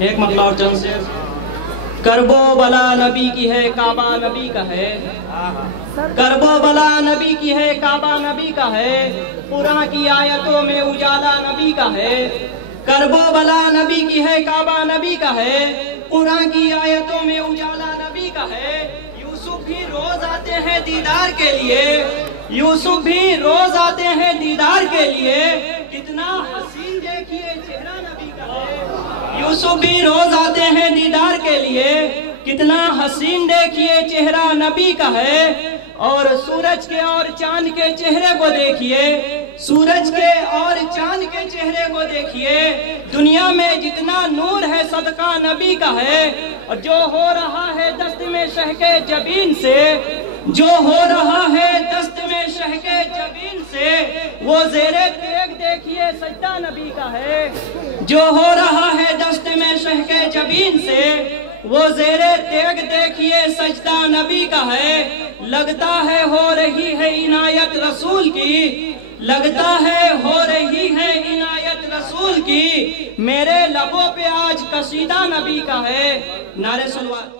ایک مطلب اور چند سے کرب و بلا نبی کی ہے کعبہ نبی کا ہے، کرب و بلا نبی کی ہے کعبہ نبی کا ہے، قرآن کی آیتوں میں اجالا نبی کا ہے، کرب و بلا نبی کی ہے کعبہ نبی کا ہے، قرآن کی آیتوں میں اجالا نبی کا ہے۔ یوسف بھی روز آتے ہیں دیدار کے لیے، یوسف بھی روز آتے ہیں دیدار کے لیے، کتنا حسین دیکھیے چہرہ نبی کا ہے۔ یوسف بھی روز آتے ہیں دیدار کے لیے، کتنا حسین دیکھیے چہرہ نبی کا ہے۔ اور سورج کے اور چاند کے چہرے کو دیکھیے، سورج کے اور چاند کے چہرے کو دیکھیے، دنیا میں جتنا نور ہے صدقہ نبی کا ہے۔ اور جو ہو رہا ہے دست میں شہق جبین سے، جو ہو رہا ہے دست میں شہق جبین سے، وہ زیر تیغ دیکھیے سجدہ نبی کا ہے۔ جو ہو رہا ہے دست میں شہق جبین سے، وہ زیر تیغ دیکھیے سجدہ نبی کا ہے۔ لگتا ہے ہو رہی ہے عنایت رسول کی، لگتا ہے ہو رہی ہے عنایت رسول کی، میرے لبوں پہ آج قصیدہ نبی کا ہے۔ نعرہ صلوات۔